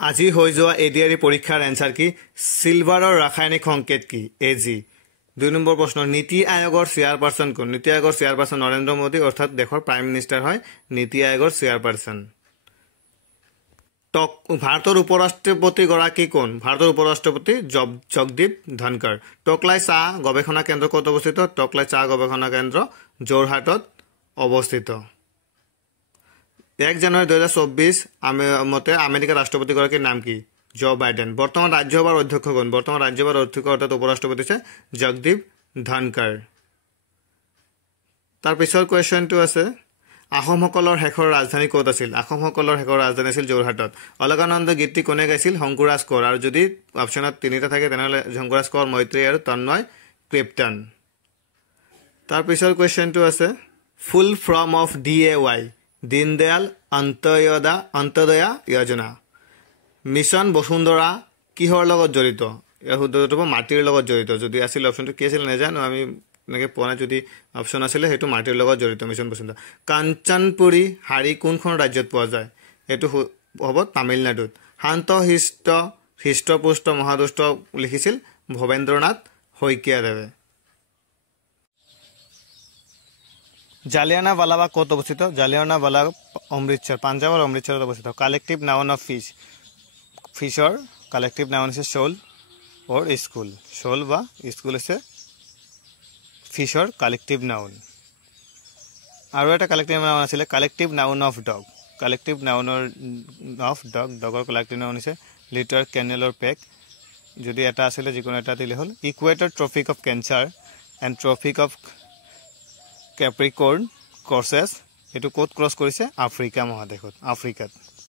আজি হৈ যোৱা এডিআৰই পৰীক্ষাৰ এনসাৰ কি সিলভাৰৰ ৰাসায়নিক সংকেত কি এজি 2 নম্বৰ প্ৰশ্ন নীতি আয়োগৰ চেয়াৰপাৰসন কোন নীতি আয়োগৰ চেয়াৰপাৰসন নৰেন্দ্ৰ মোদী অৰ্থাৎ দেশৰ প্ৰাইম মিনিষ্টাৰ হয় নীতি আয়োগৰ চেয়াৰপাৰসন ভাৰতৰ উপৰাষ্ট্ৰপতি গৰাকী কোন ভাৰতৰ উপৰাষ্ট্ৰপতি জগদীপ ধনখৰ টকলাই চাহ গৱেষণা কেন্দ্ৰ ক'ত অৱস্থিত টকলাই চাহ গৱেষণা কেন্দ্ৰ যোৰহাটত অৱস্থিত 1 জানুৱাৰী 2024 মতে আমেৰিকাৰ ৰাষ্ট্ৰপতি গৰাকীৰ নাম কি জো বাইডেন বৰ্তমান ৰাজ্যসভাৰ অধ্যক্ষ কোন বৰ্তমান ৰাজ্যসভাৰ অধ্যক্ষ অৰ্থাৎ উপৰাষ্ট্ৰপতি আছে জগদীপ ধনখৰ তাৰ পিছৰ কোৱেশ্চনটো আছে আহোমসকলৰ শেষৰ ৰাজধানী ক'ত আছিল আহোমসকলৰ শেষৰ ৰাজধানী আছিল যোৰহাটত অলকানন্দ গীতটি কোনে গাইছিল শংকুৰাজ কোঁৱৰ আৰু যদি অপচনত তিনিটা থাকে তেনেহলে শংকুৰাজ কোঁৱৰ মৈত্ৰী আৰু তন্ময় ক্ৰিপ্টন তাৰ পিছৰ কোৱেশ্চনটো আছে full form of DAY Deendayal Antyodaya Yojana mission Basundhara কিহৰ লগত জড়িত ইয়াৰ শুদ্ধটো মাটিৰ লগত জড়িত যদি আছিল অপচনটো কি আছিল নেজানো আমি এনেকৈ পোৱা নাই যদি অপচন আছিলে সেইটো মাটিৰ লগত জড়িত মিছন বসুন্ধৰা কাঞ্চনপুৰী শাৰী কোনখন ৰাজ্যত পোৱা যায় এইটো হ'ব তামিলনাডুত শান্ত হৃষ্টপুষ্ট মহাদুষ্ট লিখিছিল ভৱেন্দ্ৰনাথ শইকীয়াদেৱে জালিয়ানাৱালাবাগ ক'ত অৱস্থিত জালিয়ানাৱালাবাগ অমৃতসৰ পাঞ্জাবৰ অমৃতসৰত অৱস্থিত কালেক্টিভ নাউন অফ ফিছৰ কালেক্টিভ নাউন আছে শোল or school শোল বা স্কুল আছে ফিছৰ কালেক্টিভ নাউন আৰু এটা কালেক্টিভ নাউন আছিল collective noun of dog collective নাউনৰ অফ ডগৰ কালেক্টিভ নাউন আছে লিটাৰ কেনেলৰ পেক যদি এটা আছিল যিকোনো এটা দিলে হ'ল equator Tropic of Cancer and Tropic of Capricorn crosses এটো ক'ত ক্ৰছ কৰিছে আফ্ৰিকা মহাদেশত আফ্ৰিকাত